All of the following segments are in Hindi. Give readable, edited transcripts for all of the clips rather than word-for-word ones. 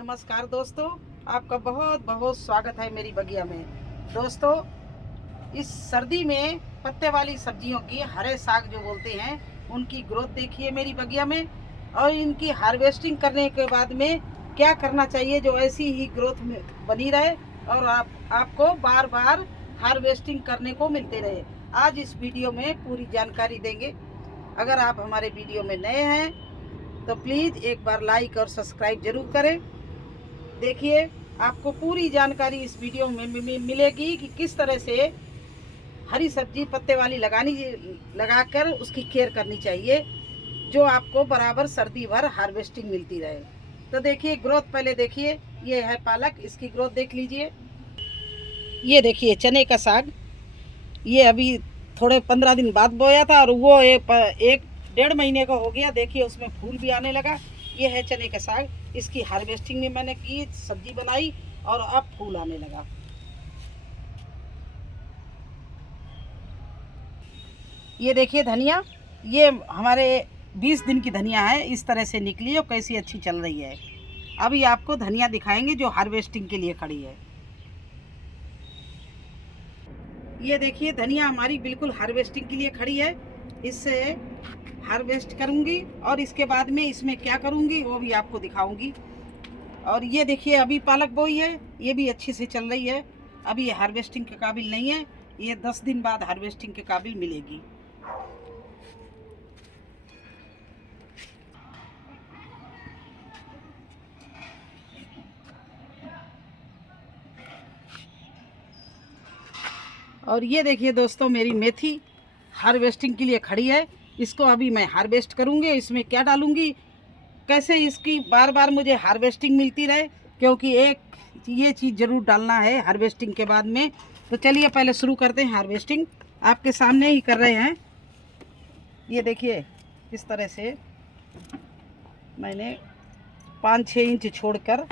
नमस्कार दोस्तों, आपका बहुत बहुत स्वागत है मेरी बगिया में। दोस्तों, इस सर्दी में पत्ते वाली सब्जियों की, हरे साग जो बोलते हैं, उनकी ग्रोथ देखिए मेरी बगिया में। और इनकी हार्वेस्टिंग करने के बाद में क्या करना चाहिए जो ऐसी ही ग्रोथ में बनी रहे और आपको बार बार हार्वेस्टिंग करने को मिलते रहे। आज इस वीडियो में पूरी जानकारी देंगे। अगर आप हमारे वीडियो में नए हैं तो प्लीज़ एक बार लाइक और सब्सक्राइब जरूर करें। देखिए, आपको पूरी जानकारी इस वीडियो में मिलेगी कि किस तरह से हरी सब्जी पत्ते वाली लगाकर उसकी केयर करनी चाहिए जो आपको बराबर सर्दी भर हार्वेस्टिंग मिलती रहे। तो देखिए, ग्रोथ पहले देखिए। ये है पालक, इसकी ग्रोथ देख लीजिए। ये देखिए चने का साग, ये अभी थोड़े 15 दिन बाद बोया था और वो एक डेढ़ महीने का हो गया। देखिए उसमें फूल भी आने लगा। ये है चने का साग, इसकी हार्वेस्टिंग भी मैंने की, सब्जी बनाई और अब फूल आने लगा। ये देखिए धनिया, ये हमारे 20 दिन की धनिया है, इस तरह से निकली और कैसी अच्छी चल रही है। अभी आपको धनिया दिखाएंगे जो हार्वेस्टिंग के लिए खड़ी है। ये देखिए धनिया हमारी बिल्कुल हार्वेस्टिंग के लिए खड़ी है। इससे हार्वेस्ट करूंगी और इसके बाद में इसमें क्या करूंगी वो भी आपको दिखाऊंगी। और ये देखिए अभी पालक बोई है, ये भी अच्छी से चल रही है। अभी ये हार्वेस्टिंग के काबिल नहीं है, ये 10 दिन बाद हार्वेस्टिंग के काबिल मिलेगी। और ये देखिए दोस्तों, मेरी मेथी हार्वेस्टिंग के लिए खड़ी है। इसको अभी मैं हार्वेस्ट करूंगी। इसमें क्या डालूंगी, कैसे इसकी बार बार मुझे हार्वेस्टिंग मिलती रहे, क्योंकि एक ये चीज़ ज़रूर डालना है हार्वेस्टिंग के बाद में। तो चलिए पहले शुरू करते हैं हार्वेस्टिंग। आपके सामने ही कर रहे हैं। ये देखिए इस तरह से मैंने 5-6 इंच छोड़कर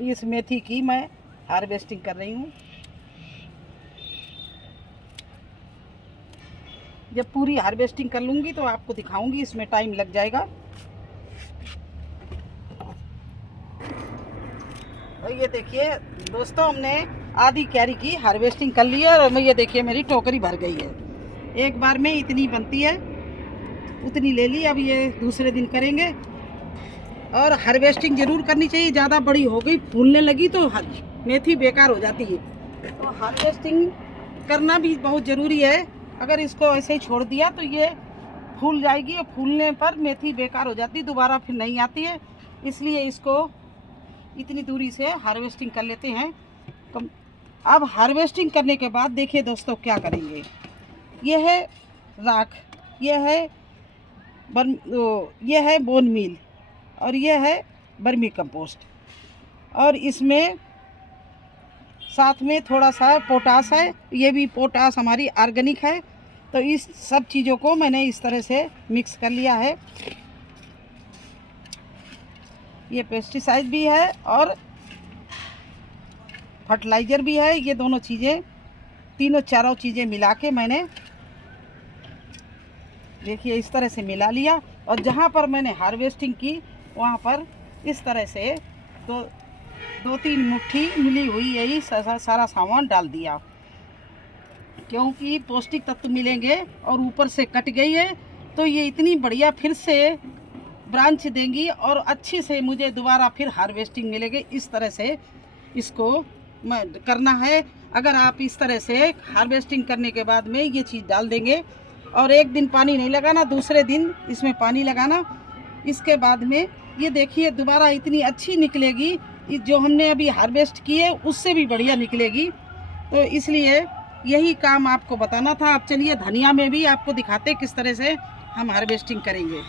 इस मेथी की मैं हार्वेस्टिंग कर रही हूँ। जब पूरी हार्वेस्टिंग कर लूँगी तो आपको दिखाऊंगी, इसमें टाइम लग जाएगा। और ये देखिए दोस्तों, हमने आधी क्यारी की हार्वेस्टिंग कर ली है और ये देखिए मेरी टोकरी भर गई है। एक बार में इतनी बनती है उतनी ले ली। अब ये दूसरे दिन करेंगे। और हार्वेस्टिंग ज़रूर करनी चाहिए, ज़्यादा बड़ी हो गई फूलने लगी तो मेथी बेकार हो जाती है। तो हार्वेस्टिंग करना भी बहुत ज़रूरी है। अगर इसको ऐसे ही छोड़ दिया तो ये फूल जाएगी और फूलने पर मेथी बेकार हो जाती है, दोबारा फिर नहीं आती है। इसलिए इसको इतनी दूरी से हार्वेस्टिंग कर लेते हैं। अब हार्वेस्टिंग करने के बाद देखिए दोस्तों क्या करेंगे। ये है राख, ये है बोन मील और ये है बर्मी कंपोस्ट। और इसमें साथ में थोड़ा सा पोटास है, ये भी पोटास हमारी ऑर्गेनिक है। तो इस सब चीज़ों को मैंने इस तरह से मिक्स कर लिया है। ये पेस्टिसाइड भी है और फर्टिलाइज़र भी है। ये दोनों चीज़ें, चारों चीज़ें मिला के मैंने देखिए इस तरह से मिला लिया। और जहाँ पर मैंने हार्वेस्टिंग की वहाँ पर इस तरह से तो 2-3 मुट्ठी मिली हुई यही सारा सामान डाल दिया, क्योंकि पौष्टिक तत्व मिलेंगे। और ऊपर से कट गई है तो ये इतनी बढ़िया फिर से ब्रांच देंगी और अच्छी से मुझे दोबारा फिर हार्वेस्टिंग मिलेगी। इस तरह से इसको करना है। अगर आप इस तरह से हार्वेस्टिंग करने के बाद में ये चीज़ डाल देंगे और एक दिन पानी नहीं लगाना, दूसरे दिन इसमें पानी लगाना, इसके बाद में ये देखिए दोबारा इतनी अच्छी निकलेगी। जो हमने अभी हार्वेस्ट की है उससे भी बढ़िया निकलेगी। तो इसलिए यही काम आपको बताना था। अब चलिए धनिया में भी आपको दिखाते किस तरह से हम हार्वेस्टिंग करेंगे।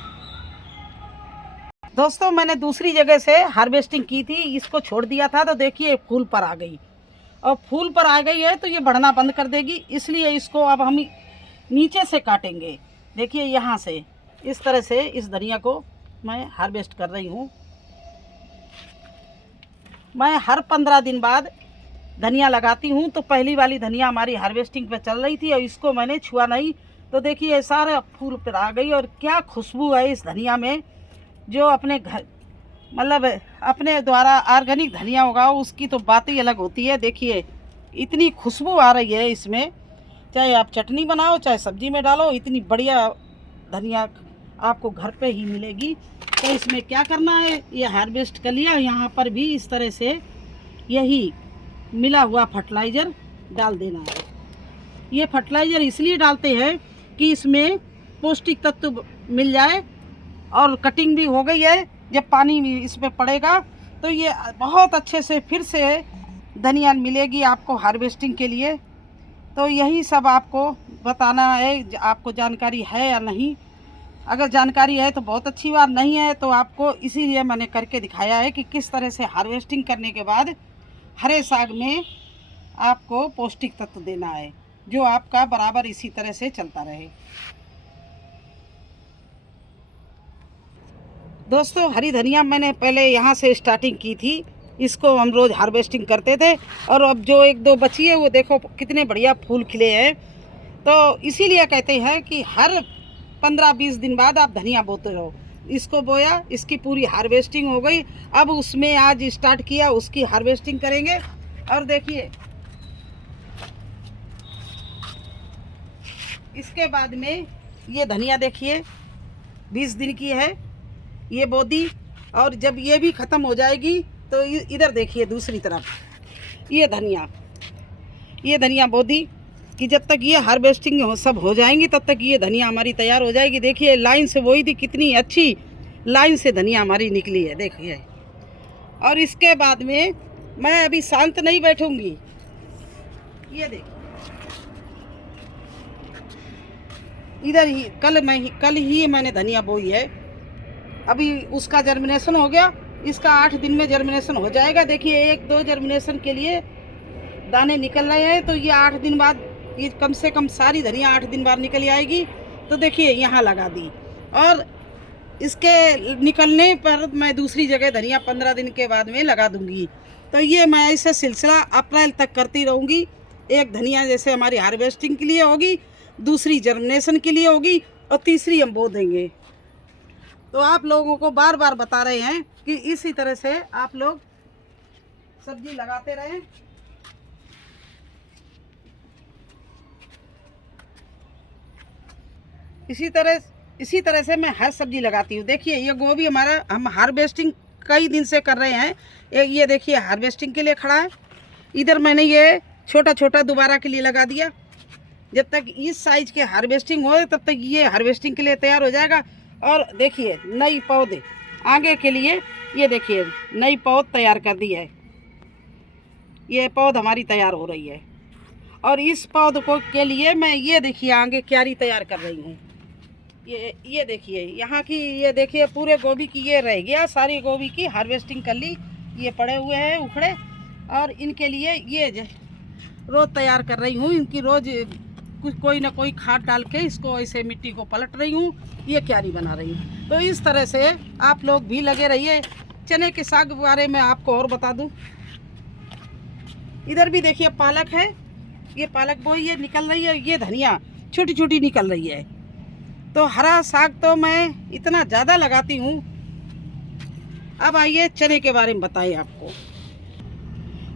दोस्तों, मैंने दूसरी जगह से हार्वेस्टिंग की थी, इसको छोड़ दिया था तो देखिए फूल पर आ गई। और फूल पर आ गई है तो ये बढ़ना बंद कर देगी, इसलिए इसको अब हम नीचे से काटेंगे। देखिए यहाँ से इस तरह से इस धनिया को मैं हार्वेस्ट कर रही हूँ। मैं हर 15 दिन बाद धनिया लगाती हूँ। तो पहली वाली धनिया हमारी हार्वेस्टिंग पे चल रही थी और इसको मैंने छुआ नहीं। तो देखिए सारे फूल पर आ गई और क्या खुशबू है इस धनिया में, जो अपने घर मतलब अपने द्वारा ऑर्गेनिक धनिया उगाओ, उसकी तो बात ही अलग होती है। देखिए इतनी खुशबू आ रही है इसमें, चाहे आप चटनी बनाओ चाहे सब्जी में डालो, इतनी बढ़िया धनिया आपको घर पे ही मिलेगी। तो इसमें क्या करना है, ये हार्वेस्ट कर लिया, यहाँ पर भी इस तरह से यही मिला हुआ फर्टिलाइज़र डाल देना है। ये फर्टिलाइज़र इसलिए डालते हैं कि इसमें पौष्टिक तत्व मिल जाए, और कटिंग भी हो गई है। जब पानी इस पर पड़ेगा तो ये बहुत अच्छे से फिर से धनिया मिलेगी आपको हार्वेस्टिंग के लिए। तो यही सब आपको बताना है, आपको जानकारी है या नहीं। अगर जानकारी है तो बहुत अच्छी बात, नहीं है तो आपको इसीलिए मैंने करके दिखाया है कि किस तरह से हार्वेस्टिंग करने के बाद हरे साग में आपको पौष्टिक तत्व देना है, जो आपका बराबर इसी तरह से चलता रहे। दोस्तों हरी धनिया मैंने पहले यहाँ से स्टार्टिंग की थी, इसको हम रोज़ हार्वेस्टिंग करते थे, और अब जो एक दो बची है वो देखो कितने बढ़िया फूल खिले हैं। तो इसीलिए कहते हैं कि हर 15-20 दिन बाद आप धनिया बोते रहो। इसको बोया, इसकी पूरी हार्वेस्टिंग हो गई, अब उसमें आज स्टार्ट किया, उसकी हार्वेस्टिंग करेंगे। और देखिए इसके बाद में ये धनिया देखिए 20 दिन की है, ये बोदी, और जब ये भी ख़त्म हो जाएगी तो इधर देखिए दूसरी तरफ ये धनिया बोदी कि जब तक ये हार्वेस्टिंग सब हो जाएंगी तब तक ये धनिया हमारी तैयार हो जाएगी। देखिए लाइन से बोई थी, कितनी अच्छी लाइन से धनिया हमारी निकली है, देखिए। और इसके बाद में मैं अभी शांत नहीं बैठूंगी, ये देखिए इधर ही कल ही मैंने धनिया बोई है, अभी उसका जर्मिनेशन हो गया, इसका 8 दिन में जर्मिनेशन हो जाएगा। देखिए 1-2 जर्मिनेशन के लिए दाने निकल रहे हैं, तो ये 8 दिन बाद, ये कम से कम सारी धनिया 8 दिन बाद निकल आएगी। तो देखिए यहाँ लगा दी, और इसके निकलने पर मैं दूसरी जगह धनिया 15 दिन के बाद में लगा दूंगी। तो ये मैं ऐसे सिलसिला अप्रैल तक करती रहूँगी। एक धनिया जैसे हमारी हार्वेस्टिंग के लिए होगी, दूसरी जर्मिनेशन के लिए होगी, और तीसरी हम बो देंगे। तो आप लोगों को बार बार बता रहे हैं कि इसी तरह से आप लोग सब्जी लगाते रहें। इसी तरह से मैं हर सब्जी लगाती हूँ। देखिए ये गोभी हमारा हम हार्वेस्टिंग कई दिन से कर रहे हैं। ये देखिए हार्वेस्टिंग के लिए खड़ा है, इधर मैंने ये छोटा छोटा दोबारा के लिए लगा दिया। जब तक इस साइज के हार्वेस्टिंग हो तब तक ये हार्वेस्टिंग के लिए तैयार हो जाएगा। और देखिए नई पौधे आगे के लिए, ये देखिए नई पौध तैयार कर दी है, ये पौध हमारी तैयार हो रही है। और इस पौध को के लिए मैं ये देखिए आगे क्यारी तैयार कर रही हूँ। ये देखिए यहाँ की, ये देखिए पूरे गोभी की ये रह गया, सारी गोभी की हार्वेस्टिंग कर ली, ये पड़े हुए हैं उखड़े, और इनके लिए ये रोज़ तैयार कर रही हूँ। इनकी रोज़ कुछ कोई ना कोई खाद डाल के इसको ऐसे मिट्टी को पलट रही हूँ, ये क्यारी बना रही हूँ। तो इस तरह से आप लोग भी लगे रहिए। चने के साग के बारे में आपको और बता दूँ, इधर भी देखिए पालक है, ये पालक बोई ये निकल रही है, ये धनिया छोटी छोटी निकल रही है। तो हरा साग तो मैं इतना ज़्यादा लगाती हूँ। अब आइए चने के बारे में बताएं आपको।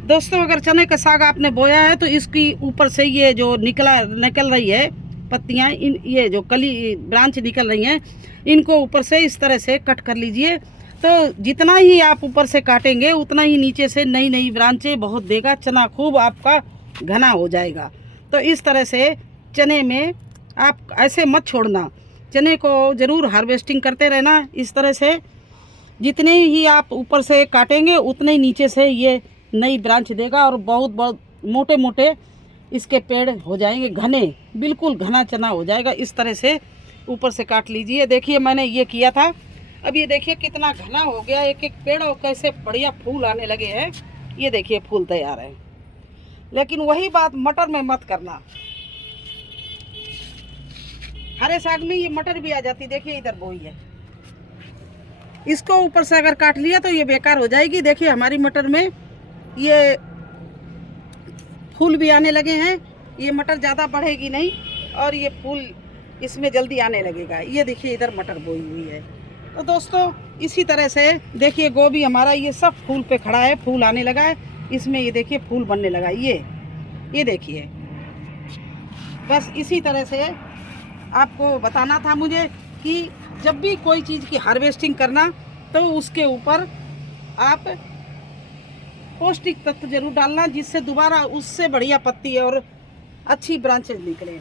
दोस्तों अगर चने का साग आपने बोया है तो इसकी ऊपर से ये जो निकल रही है पत्तियाँ, ये जो कली ब्रांच निकल रही हैं, इनको ऊपर से इस तरह से कट कर लीजिए। तो जितना ही आप ऊपर से काटेंगे उतना ही नीचे से नई नई ब्रांचें बहुत देगा, चना खूब आपका घना हो जाएगा। तो इस तरह से चने में आप ऐसे मत छोड़ना, चने को ज़रूर हार्वेस्टिंग करते रहना। इस तरह से जितने ही आप ऊपर से काटेंगे उतने ही नीचे से ये नई ब्रांच देगा, और बहुत बहुत मोटे मोटे इसके पेड़ हो जाएंगे, घने, बिल्कुल घना चना हो जाएगा। इस तरह से ऊपर से काट लीजिए। देखिए मैंने ये किया था, अब ये देखिए कितना घना हो गया एक एक पेड़, और कैसे बढ़िया फूल आने लगे हैं। ये देखिए फूल तैयार है। लेकिन वही बात मटर में मत करना, हरे साग में ये मटर भी आ जाती। देखिए इधर बोई है, इसको ऊपर से अगर काट लिया तो ये बेकार हो जाएगी। देखिए हमारी मटर में ये फूल भी आने लगे हैं, ये मटर ज़्यादा बढ़ेगी नहीं, और ये फूल इसमें जल्दी आने लगेगा। ये देखिए इधर मटर बोई हुई है। तो दोस्तों इसी तरह से देखिए गोभी हमारा ये सब फूल पे खड़ा है, फूल आने लगा है इसमें, ये देखिए फूल बनने लगा ये देखिए। बस इसी तरह से आपको बताना था मुझे कि जब भी कोई चीज़ की हार्वेस्टिंग करना तो उसके ऊपर आप पौष्टिक तत्व जरूर डालना, जिससे दोबारा उससे बढ़िया पत्ती और अच्छी ब्रांचेज निकले।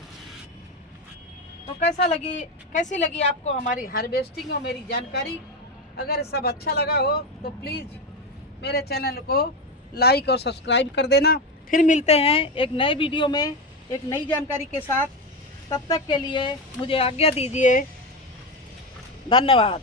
तो कैसी लगी आपको हमारी हार्वेस्टिंग और मेरी जानकारी? अगर सब अच्छा लगा हो तो प्लीज़ मेरे चैनल को लाइक और सब्सक्राइब कर देना। फिर मिलते हैं एक नए वीडियो में एक नई जानकारी के साथ। तब तक के लिए मुझे आज्ञा दीजिए। धन्यवाद।